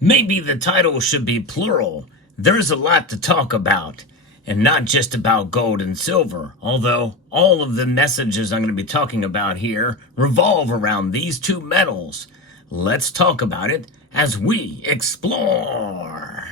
Maybe the title should be plural. There's a lot to talk about, and not just about gold and silver, although all of the messages I'm going to be talking about here revolve around these two metals. Let's talk about it as we explore.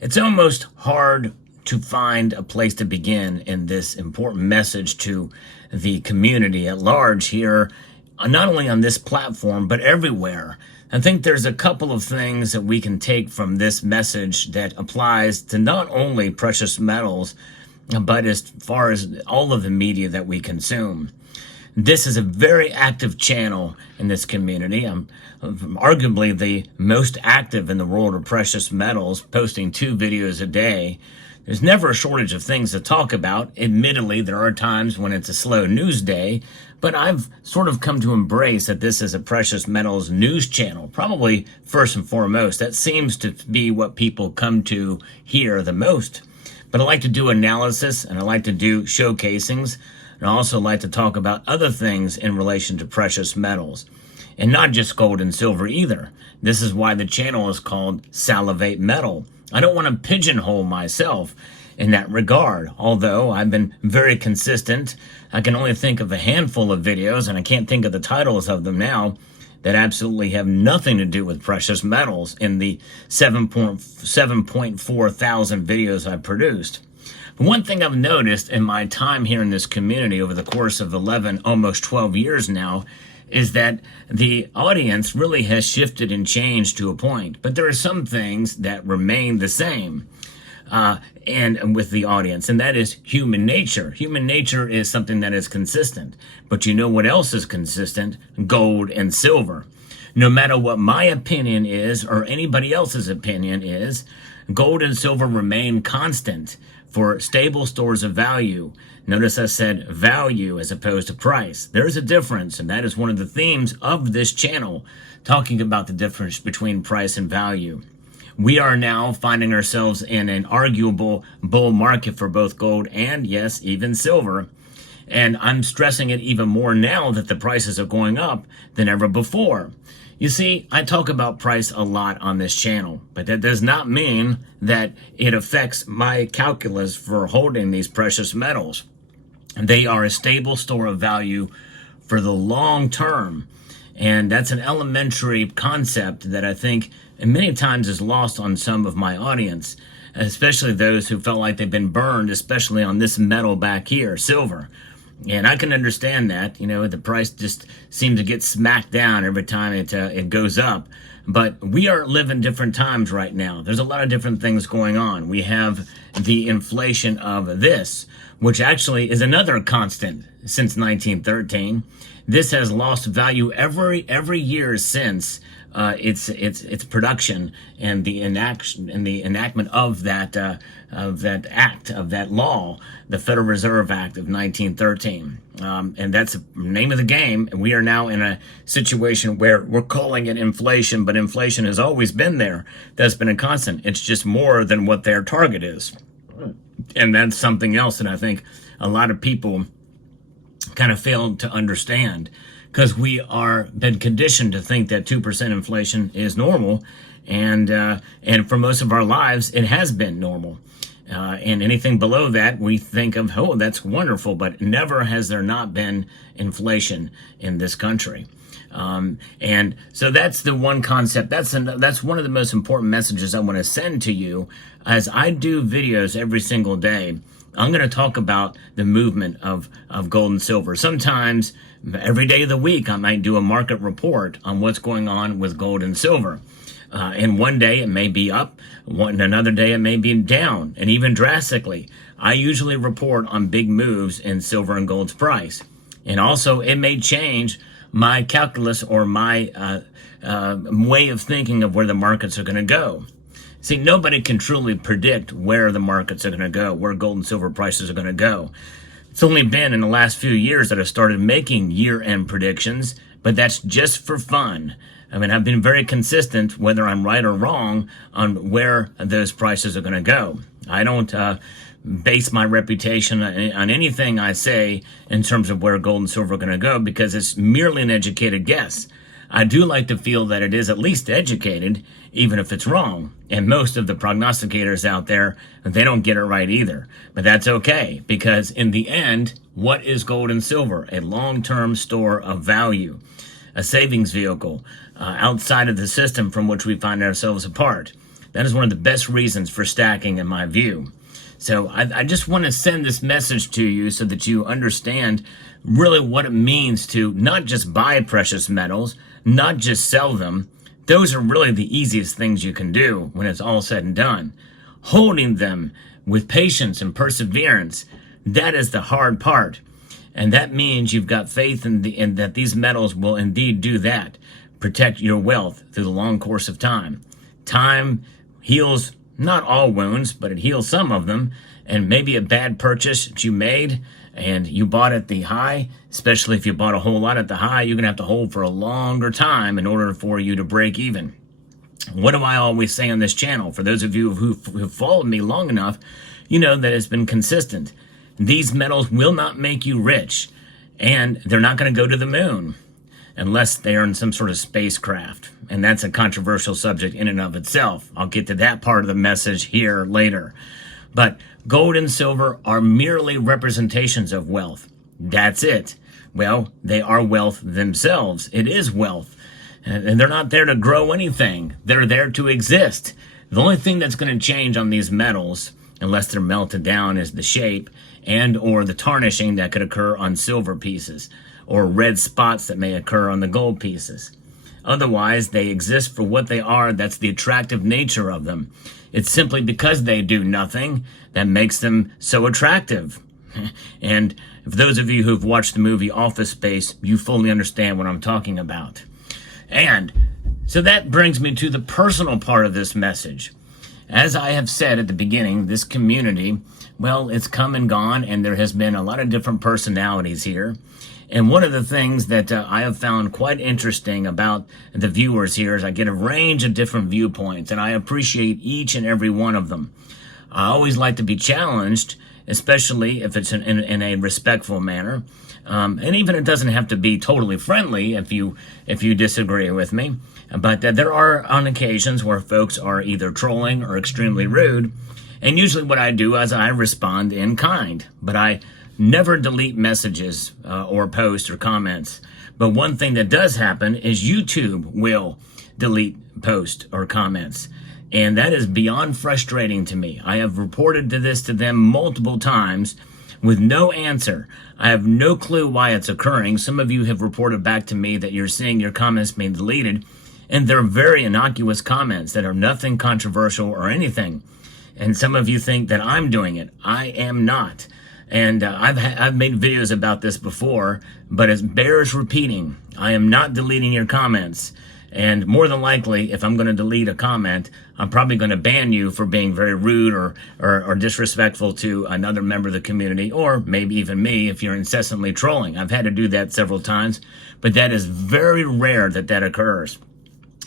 It's almost hard to find a place to begin in this important message to the community at large here, not only on this platform, but everywhere. I think there's a couple of things that we can take from this message that applies to not only precious metals, but as far as all of the media that we consume. This is a very active channel in this community. I'm arguably the most active in the world of precious metals, posting 2 videos a day. There's never a shortage of things to talk about. Admittedly, there are times when it's a slow news day, but I've sort of come to embrace that this is a precious metals news channel, probably first and foremost. That seems to be what people come to hear the most. But I like to do analysis, and I like to do showcasings, and I also like to talk about other things in relation to precious metals, and not just gold and silver either. This is why the channel is called Salivate Metal. I don't want to pigeonhole myself in that regard, although I've been very consistent. I can only think of a handful of videos, and I can't think of the titles of them now, that absolutely have nothing to do with precious metals in the 7.4 thousand videos I've produced. But one thing I've noticed in my time here in this community over the course of 11, almost 12 years now, is that the audience really has shifted and changed to a point. But there are some things that remain the same and with the audience, and that is human nature. Human nature is something that is consistent. But you know what else is consistent? Gold and silver. No matter what my opinion is or anybody else's opinion is, gold and silver remain constant for stable stores of value. Notice I said value as opposed to price. There's a difference, and that is one of the themes of this channel, talking about the difference between price and value. We are now finding ourselves in an arguable bull market for both gold and, yes, even silver. And I'm stressing it even more now that the prices are going up than ever before. You see, I talk about price a lot on this channel, but that does not mean that it affects my calculus for holding these precious metals. They are a stable store of value for the long term. And that's an elementary concept that I think many times is lost on some of my audience, especially those who felt like they've been burned, especially on this metal back here, silver. And I can understand that, the price just seems to get smacked down every time it goes up. But we are living different times right now. There's a lot of different things going on. We have the inflation of this, which actually is another constant since 1913. This has lost value every year since its production and the enactment of that law, the Federal Reserve Act of 1913, and that's the name of the game. And we are now in a situation where we're calling it inflation, but inflation has always been there. That's been a constant. It's just more than what their target is, and that's something else that I think a lot of people kind of failed to understand, because we are been conditioned to think that 2% inflation is normal, and for most of our lives it has been normal, and anything below that we think of, oh, that's wonderful, but never has there not been inflation in this country. And so that's the one concept. That's one of the most important messages I want to send to you as I do videos every single day. I'm going to talk about the movement of gold and silver. Sometimes every day of the week, I might do a market report on what's going on with gold and silver. And one day it may be up, another day it may be down, and even drastically. I usually report on big moves in silver and gold's price. And also it may change my calculus or my way of thinking of where the markets are going to go. See, nobody can truly predict where the markets are going to go, where gold and silver prices are going to go. It's only been in the last few years that I started making year-end predictions, but that's just for fun. I mean, I've been very consistent, whether I'm right or wrong, on where those prices are going to go. I don't base my reputation on anything I say in terms of where gold and silver are going to go, because it's merely an educated guess. I do like to feel that it is at least educated, even if it's wrong. And most of the prognosticators out there, they don't get it right either. But that's okay, because in the end, what is gold and silver? A long-term store of value, a savings vehicle outside of the system from which we find ourselves apart. That is one of the best reasons for stacking, in my view. So I just want to send this message to you so that you understand really what it means to not just buy precious metals, not just sell them. Those are really the easiest things you can do when it's all said and done. Holding them with patience and perseverance, that is the hard part. And that means you've got faith in that these metals will indeed do that. Protect your wealth through the long course of time. Time heals not all wounds, but it heals some of them. And maybe a bad purchase that you made and you bought at the high, especially if you bought a whole lot at the high, you're going to have to hold for a longer time in order for you to break even. What do I always say on this channel? For those of you who've followed me long enough, you know that it's been consistent. These metals will not make you rich, and they're not going to go to the moon unless they are in some sort of spacecraft. And that's a controversial subject in and of itself. I'll get to that part of the message here later. But gold and silver are merely representations of wealth. That's it. Well, they are wealth themselves. It is wealth. And they're not there to grow anything. They're there to exist. The only thing that's going to change on these metals, unless they're melted down, is the shape and or the tarnishing that could occur on silver pieces, or red spots that may occur on the gold pieces. Otherwise, they exist for what they are. That's the attractive nature of them. It's simply because they do nothing that makes them so attractive. And for those of you who've watched the movie Office Space, you fully understand what I'm talking about. And so that brings me to the personal part of this message. As I have said at the beginning, this community, well, it's come and gone, and there has been a lot of different personalities here. And one of the things that I have found quite interesting about the viewers here is I get a range of different viewpoints, and I appreciate each and every one of them. I always like to be challenged, especially if it's in a respectful manner. And even it doesn't have to be totally friendly if you disagree with me. But there are on occasions where folks are either trolling or extremely rude. And usually what I do is I respond in kind. But I never delete messages or posts or comments. But one thing that does happen is YouTube will delete posts or comments. And that is beyond frustrating to me. I have reported this to them multiple times with no answer. I have no clue why it's occurring. Some of you have reported back to me that you're seeing your comments being deleted, and they're very innocuous comments that are nothing controversial or anything. And some of you think that I'm doing it. I am not. And I've made videos about this before, but it bears repeating. I am not deleting your comments. And more than likely, if I'm going to delete a comment, I'm probably going to ban you for being very rude or disrespectful to another member of the community, or maybe even me if you're incessantly trolling. I've had to do that several times, but that is very rare that occurs.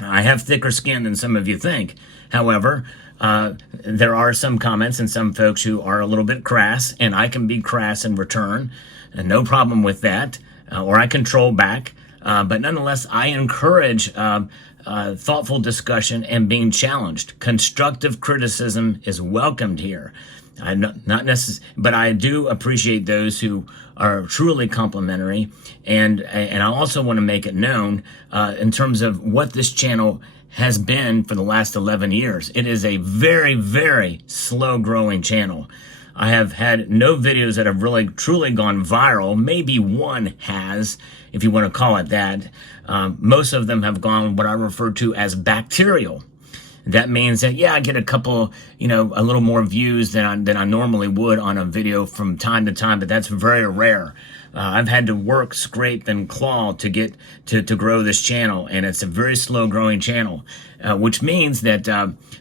I have thicker skin than some of you think. However, there are some comments and some folks who are a little bit crass, and I can be crass in return, and no problem with that, or I can troll back. But nonetheless, I encourage thoughtful discussion and being challenged. Constructive criticism is welcomed here. Not necessarily, but I do appreciate those who are truly complimentary, and I also want to make it known in terms of what this channel has been for the last 11 years. It is a very, very slow-growing channel. I have had no videos that have really truly gone viral. Maybe one has, if you want to call it that. Most of them have gone what I refer to as bacterial. That means that, yeah, I get a couple, a little more views than I normally would on a video from time to time, but that's very rare. I've had to work, scrape, and claw to get to grow this channel, and it's a very slow-growing channel, which means that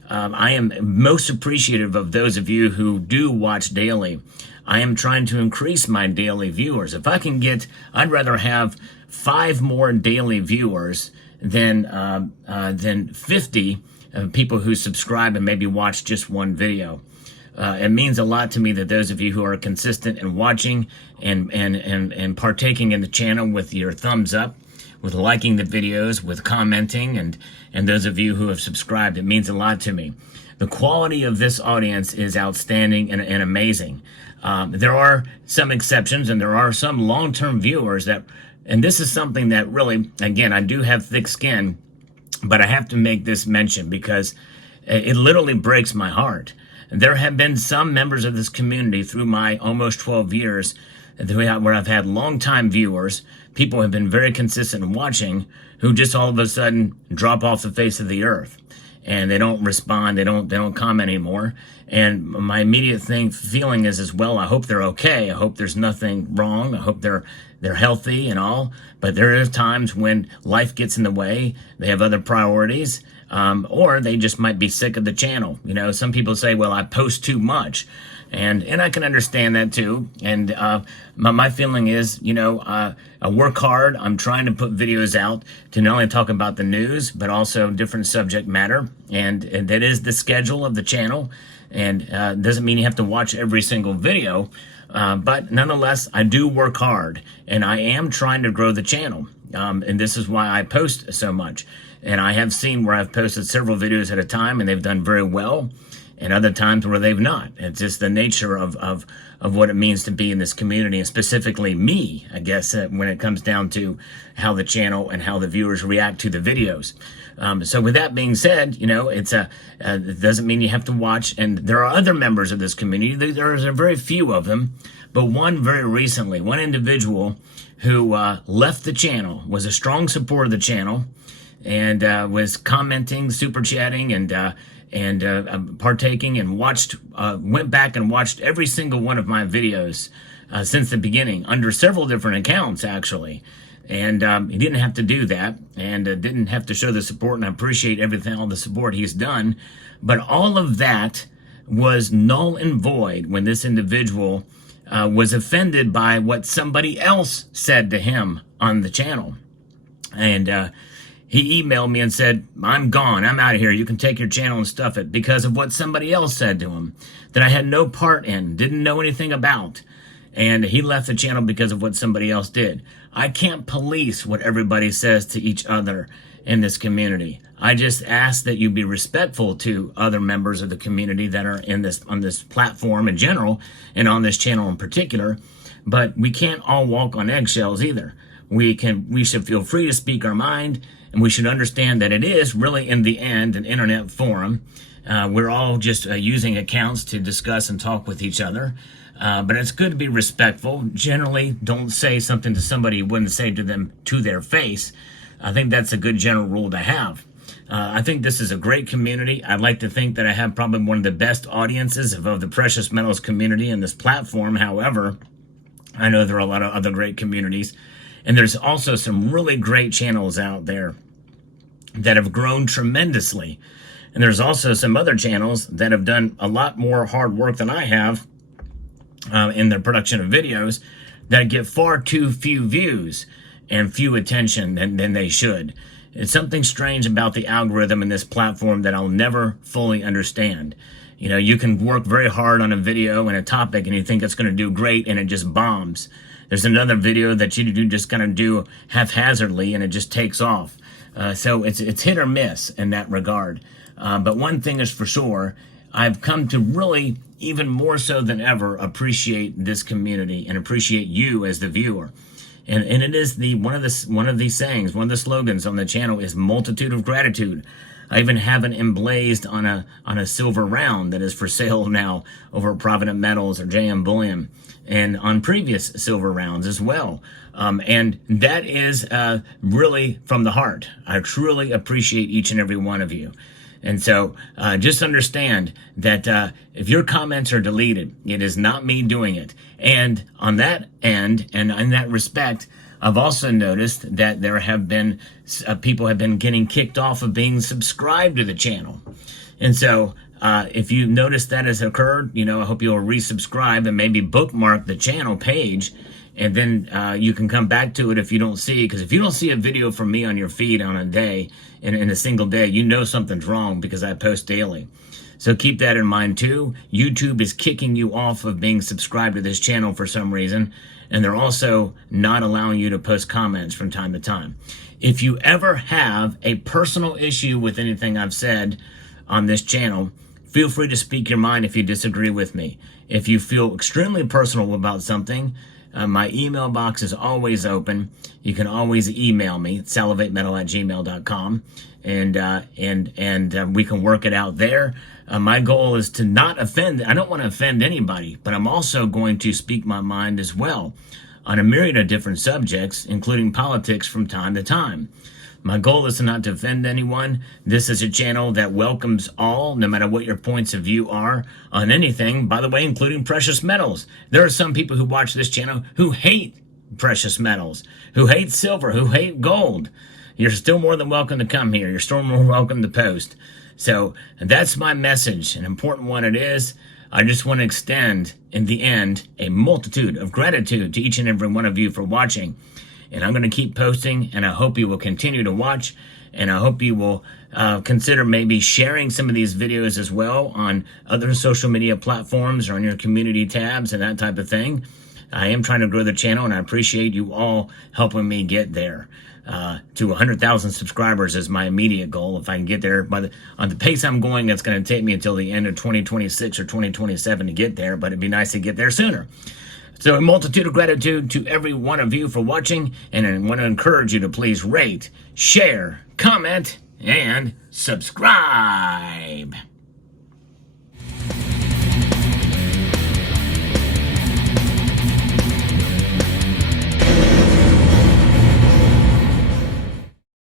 I am most appreciative of those of you who do watch daily. I am trying to increase my daily viewers. If I can I'd rather have 5 more daily viewers than 50 people who subscribe and maybe watch just one video. It means a lot to me that those of you who are consistent in watching and partaking in the channel with your thumbs up, with liking the videos, with commenting, and those of you who have subscribed, it means a lot to me. The quality of this audience is outstanding and amazing. There are some exceptions, and there are some long-term viewers that, and this is something that really, again, I do have thick skin, but I have to make this mention because it literally breaks my heart. There have been some members of this community through my almost 12 years where I've had long-time viewers, people who have been very consistent in watching, who just all of a sudden drop off the face of the earth. And they don't respond, they don't comment anymore. And my immediate feeling is as well, I hope they're okay. I hope there's nothing wrong. I hope they're healthy and all. But there are times when life gets in the way. They have other priorities, or they just might be sick of the channel. You know, some people say, well, I post too much. And I can understand that too. And my feeling is, you know, I work hard. I'm trying to put videos out to not only talk about the news, but also different subject matter. And that is the schedule of the channel. And doesn't mean you have to watch every single video. But nonetheless, I do work hard. And I am trying to grow the channel. And this is why I post so much. And I have seen where I've posted several videos at a time and they've done very well. And other times where they've not. It's just the nature of what it means to be in this community, and specifically me, I guess, when it comes down to how the channel and how the viewers react to the videos. So with that being said, you know, it doesn't mean you have to watch. And there are other members of this community. There's a very few of them, but one very recently, one individual who left the channel, was a strong supporter of the channel, and was commenting, super chatting, and partaking, and went back and watched every single one of my videos since the beginning, under several different accounts, actually. And he didn't have to do that, and didn't have to show the support, and I appreciate everything, all the support he's done. But all of that was null and void when this individual was offended by what somebody else said to him on the channel. And he emailed me and said, I'm gone, I'm out of here, you can take your channel and stuff it, because of what somebody else said to him that I had no part in, didn't know anything about. And he left the channel because of what somebody else did. I can't police what everybody says to each other in this community. I just ask that you be respectful to other members of the community that are on this platform in general, and on this channel in particular. But we can't all walk on eggshells either. We should feel free to speak our mind, and we should understand that it is really, in the end, an internet forum. We're all just using accounts to discuss and talk with each other. But it's good to be respectful. Generally, don't say something to somebody you wouldn't say to them to their face. I think that's a good general rule to have. I think this is a great community. I'd like to think that I have probably one of the best audiences of the precious metals community in this platform. However, I know there are a lot of other great communities. And there's also some really great channels out there that have grown tremendously. And there's also some other channels that have done a lot more hard work than I have in their production of videos, that get far too few views and few attention than they should. It's something strange about the algorithm in this platform that I'll never fully understand. You know, you can work very hard on a video and a topic and you think it's going to do great, and it just bombs. There's another video that you just kind of do haphazardly and it just takes off. So it's hit or miss in that regard. But one thing is for sure, I've come to really, even more so than ever, appreciate this community and appreciate you as the viewer. And it is one of these sayings, one of the slogans on the channel is multitude of gratitude. I even have it emblazed on a silver round that is for sale now over at Provident Metals or JM Bullion, and on previous silver rounds as well. And that is really from the heart. I truly appreciate each and every one of you. And so just understand that if your comments are deleted, it is not me doing it. And on that end, and in that respect, I've also noticed that there have been people have been getting kicked off of being subscribed to the channel. And so if you notice that has occurred, you know, I hope you'll resubscribe and maybe bookmark the channel page and then you can come back to it if you don't see it. Because if you don't see a video from me on your feed on a day, in a single day, you know something's wrong, because I post daily. So keep that in mind too. YouTube is kicking you off of being subscribed to this channel for some reason, and they're also not allowing you to post comments from time to time. If you ever have a personal issue with anything I've said on this channel, feel free to speak your mind if you disagree with me. If you feel extremely personal about something, my email box is always open. You can always email me, salivatemetal@gmail.com, and we can work it out there. My goal is to not offend. I don't want to offend anybody, but I'm also going to speak my mind as well on a myriad of different subjects, including politics from time to time. My goal is to not to offend anyone. This is a channel that welcomes all, no matter what your points of view are on anything, by the way, including precious metals. There are some people who watch this channel who hate precious metals, who hate silver, who hate gold. You're still more than welcome to come here. You're still more welcome to post. So that's my message, an important one it is. I just want to extend, in the end, a multitude of gratitude to each and every one of you for watching. And I'm going to keep posting, and I hope you will continue to watch, and I hope you will consider maybe sharing some of these videos as well on other social media platforms or on your community tabs and that type of thing. I am trying to grow the channel, and I appreciate you all helping me get there. To 100,000 subscribers is my immediate goal. If I can get there on the pace I'm going, that's going to take me until the end of 2026 or 2027 to get there, but it'd be nice to get there sooner. So a multitude of gratitude to every one of you for watching, and I want to encourage you to please rate, share, comment, and subscribe.